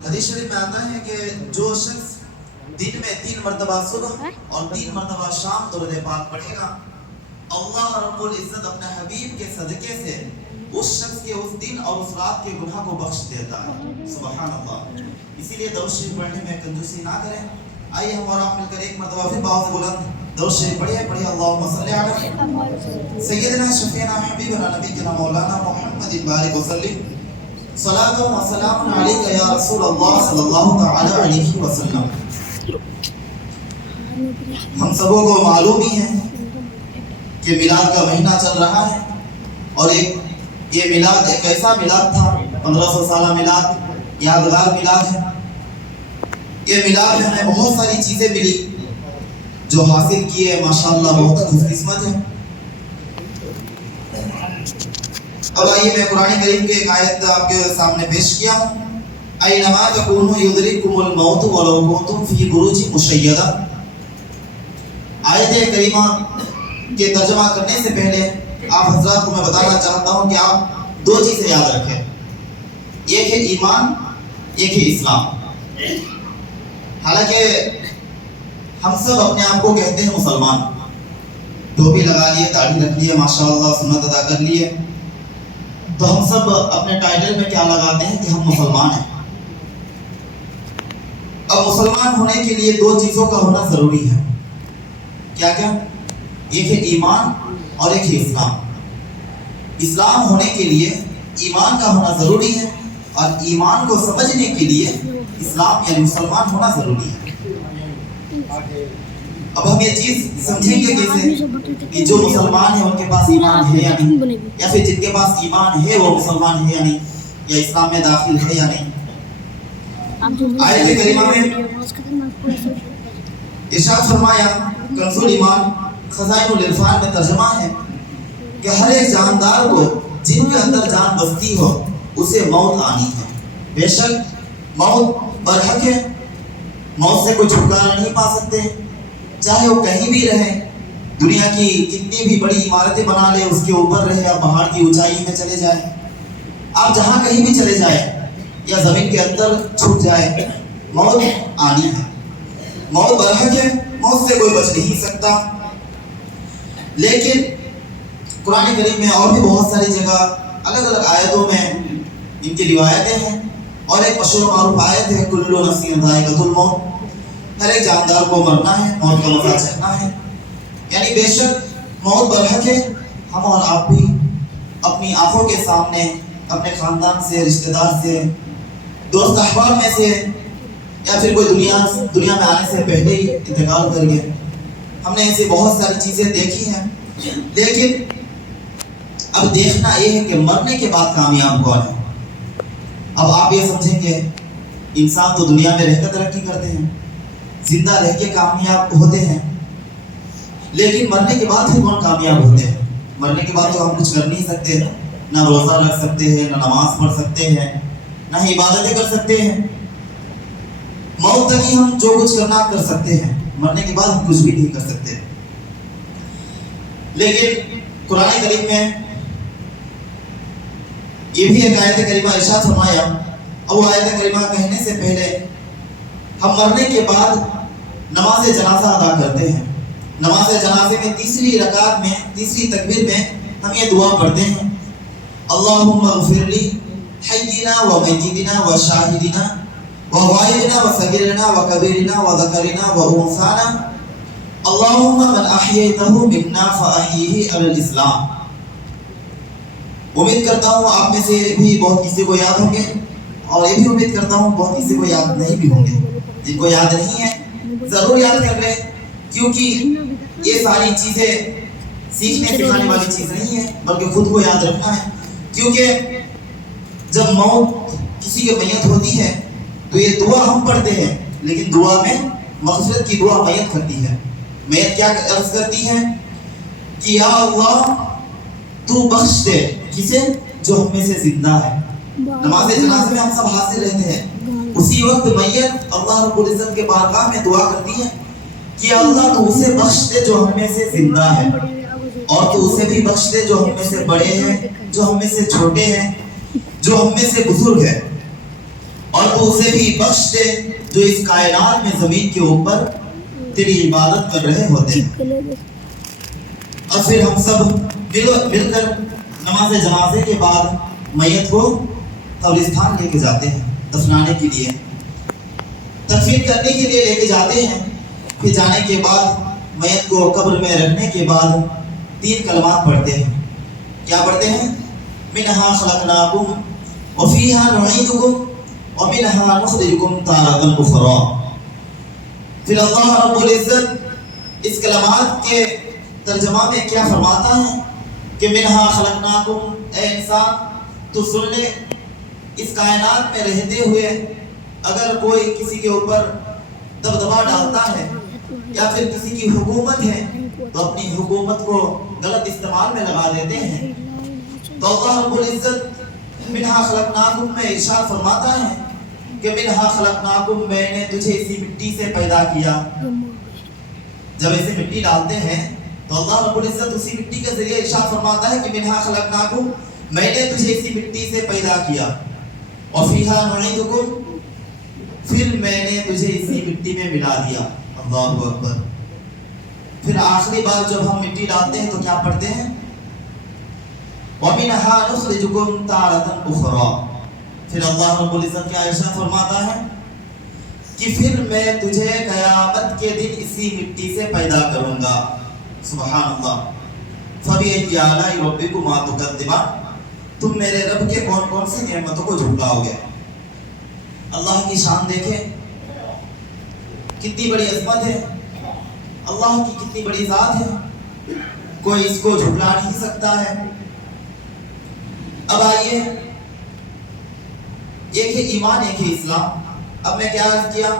حدیث شریف میں آتا ہے کہ جو شخص دن میں 3 مرتبہ صبح اور 3 مرتبہ شام درود پاک پڑھے گا، اللہ رب العزت اپنے حبیب کے صدقے سے اس شخص کے اس دن اور اس رات کے گناہ کو بخش دیتا ہے۔ سبحان اللہ۔ اسی لیے درود شریف پڑھنے میں کنجوسی نہ کریں۔ آئیے ہم اور آپ مل کر ایک مرتبہ پھر باؤ سے بلند درود شریف پڑھیے اللہم صلی علی سیدنا شفیعنا حبیبنا نبینا مولانا محمد بارک وسلم صلاۃ و سلام علیک یا رسول اللہ صلی اللہ تعالی علیہ وسلم۔ ہم سبوں کو معلوم ہی ہے کہ میلاد کا مہینہ چل رہا ہے، اور یہ میلاد ایک ایسا میلاد تھا، 1500 سالہ میلاد، یادگار میلاد ہے۔ یہ میلاد ہمیں بہت ساری چیزیں ملی جو حاصل کیے، ماشاءاللہ بہت خوش قسمت ہے۔ اب آئیے میں قرآن کریم کے ایک آیت آپ کے سامنے پیش کیا ہوں۔ اینما تکونوا یدرککم الموت ولو کنتم فی بروج مشیدہ۔ آیت کریمہ کے ترجمہ کرنے سے پہلے آپ حضرات کو میں بتانا چاہتا ہوں کہ آپ 2 چیزیں یاد رکھیں، ایک ہے ایمان، ایک ہے اسلام۔ حالانکہ ہم سب اپنے آپ کو کہتے ہیں مسلمان، ٹوپی لگا لیے، داڑھی رکھ لیے، ماشاءاللہ سنت ادا کر لیے، تو ہم سب اپنے ٹائٹل میں کیا لگاتے ہیں کہ ہم مسلمان ہیں۔ اب مسلمان ہونے کے لیے 2 چیزوں کا ہونا ضروری ہے۔ کیا کیا؟ ایک ہے ایمان اور ایک ہے اسلام۔ اسلام ہونے کے لیے ایمان کا ہونا ضروری ہے، اور ایمان کو سمجھنے کے لیے اسلام یعنی مسلمان ہونا ضروری ہے۔ اب ہم یہ چیز سمجھیں گے کیسے کہ جو مسلمان ہیں ان کے پاس ایمان ہے یا نہیں، یا پھر جن کے پاس ایمان ہے وہ مسلمان ہے یا نہیں، یا اسلام میں داخل ہے یا نہیں۔ آیت کریمہ میں ارشاد فرمایا، کنز الایمان خزائن العرفان میں ترجمہ ہے کہ ہر ایک جاندار کو جن کے اندر جان بستی ہو اسے موت آنی ہے۔ بے شک موت برحق ہے، موت سے کوئی چھٹکارا نہیں پا سکتے، چاہے وہ کہیں بھی رہے، دنیا کی کتنی بھی بڑی عمارتیں بنا لے، اس کے اوپر رہے، یا پہاڑ کی اونچائی میں چلے جائے، آپ جہاں کہیں بھی چلے جائیں یا زمین کے اندر چھپ جائے، موت آنی ہے۔ موت برحق ہے، موت سے کوئی بچ نہیں سکتا۔ لیکن قرآن کریم میں اور بھی بہت ساری جگہ الگ الگ آیتوں میں ان کی روایتیں ہیں، اور ایک مشہور و معروف آیت ہے، کل نفس ذائقۃ الموت، ہر ایک جاندار کو مرنا ہے، موت کا مزہ چکھنا ہے۔ یعنی بے شک موت برحق ہے، ہم اور آپ بھی اپنی آنکھوں کے سامنے اپنے خاندان سے، رشتہ دار سے، دوست احباب میں سے، یا پھر کوئی دنیا میں آنے سے پہلے ہی انتقال کر گئے۔ ہم نے ایسی بہت ساری چیزیں دیکھی ہیں، لیکن اب دیکھنا یہ ہے کہ مرنے کے بعد کامیاب کون ہے۔ اب آپ یہ سمجھیں کہ انسان تو دنیا میں رہ کر ترقی کرتے ہیں، زندہ رہ کے کامیاب ہوتے ہیں، لیکن مرنے کے بعد ہی کون کامیاب ہوتے ہیں؟ مرنے کے بعد تو ہم کچھ کر نہیں سکتے، نہ روزہ رکھ سکتے ہیں، نہ نماز پڑھ سکتے ہیں، نہ ہی عبادتیں کر سکتے ہیں۔ موت تک ہی ہم جو کچھ کرنا کر سکتے ہیں، مرنے کے بعد ہم کچھ بھی نہیں کر سکتے۔ لیکن قرآن کریم میں یہ بھی ایک آیت کریمہ ارشاد فرمایا، اور وہ آیت کریمہ کہنے سے پہلے ہم مرنے کے بعد نماز جنازہ ادا کرتے ہیں۔ نماز جنازے میں تیسری رکعت میں، تیسری تکبیر میں ہم یہ دعا پڑھتے ہیں، اللہم اغفر لی حینا و میتنا و شاہدنا و غائبنا و صغیرنا و کبیرنا و ذکرنا و انثانا اللہم من احییتہ منا فاحیہ علی الاسلام۔ امید کرتا ہوں آپ میں سے بھی بہت کسی کو یاد ہوں گے، اور یہ بھی امید کرتا ہوں بہت کسی کو یاد نہیں بھی ہوں گے۔ جن کو یاد نہیں ہے ضرور یاد کر لیں، کیونکہ یہ ساری چیزیں سیکھنے سکھانے والی چیز نہیں ہے، بلکہ خود کو یاد رکھنا ہے۔ کیونکہ جب موت کسی کی میت ہوتی ہے تو یہ دعا ہم پڑھتے ہیں، لیکن دعا میں مغفرت کی دعا میت کرتی ہے۔ میت کیا عرض کرتی ہے کہ یا اللہ تو بخش دے کسے؟ جو ہم میں سے زندہ ہے۔ نماز جنازے میں ہم سب حاضر رہتے ہیں، اسی وقت میت اللہ رب العزت کے بارگاہ میں دعا کرتی ہے کہ اللہ تو اسے بخش دے جو ہم میں سے زندہ ہے، اور تو اسے بھی بخش دے جو ہم میں سے بڑے ہیں، جو ہم میں سے چھوٹے ہیں، جو ہم میں سے بزرگ ہیں۔ اور تو اسے بھی بخش دے جو اس کائنات میں زمین کے اوپر تیری عبادت کر رہے ہوتے ہیں۔ اور پھر ہم سب مل کر نماز جنازے کے بعد میت کو قبرستان لے کے جاتے ہیں دفنانے کے لیے، تدفین کرنے کے لیے لے کے جاتے ہیں۔ پھر جانے کے بعد میت کو قبر میں رکھنے کے بعد 3 کلمات پڑھتے ہیں۔ کیا پڑھتے ہیں؟ منہا خلقناکم وفیہا نعیدکم ومنہا نخرجکم تارۃ اخری۔ پھر اللہ رب العزت اس کلمات کے ترجمہ میں کیا فرماتا ہے کہ منہا خلقناکم، اے انسان تو سن لے، اس کائنات میں رہتے ہوئے اگر کوئی کسی کے اوپر دبدبا ڈالتا ہے یا پھر کسی کی حکومت ہے تو اپنی حکومت کو غلط استعمال میں لگا دیتے ہیں، تو اللہ رب العزت منہا خلقناکم میں ارشاد فرماتا ہے کہ منہا خلقناکم، میں نے تجھے اسی مٹی سے پیدا کیا۔ جب ایسے مٹی ڈالتے ہیں تو اللہ رب العزت اسی مٹی کے ذریعے ارشاد فرماتا ہے کہ منہا خلقناکم، میں نے تجھے اسی مٹی سے پیدا کیا، وفیہا نعیدکم، پھر میں نے تجھے اسی مٹی میں ملا دیا۔ اللہ اکبر۔ پھر آخری بار جب ہم مٹی ڈالتے ہیں تو کیا پڑھتے ہیں؟ وَمِنْهَا نُخْرِجُكُمْ تَارَةً أُخْرَى۔ پھر اللہ رب العزت کیا ارشاد فرماتا ہے کہ پھر میں تجھے قیامت کے دن اسی مٹی سے پیدا کروں گا۔ سبحان اللہ۔ فَبِأَيِّ آلَاءِ رَبِّكُمَا تُكَذِّبَانِ، تم میرے رب کے کون کون سی نعمتوں کو جھٹلاؤ گے۔ اللہ کی شان دیکھیں، کتنی بڑی عظمت ہے، اللہ کی کتنی بڑی ذات ہے، کوئی اس کو جھٹلا نہیں سکتا ہے۔ اب آئیے، ایک ہے ایمان، ایک ہے اسلام۔ اب میں کیا عرض کیا؟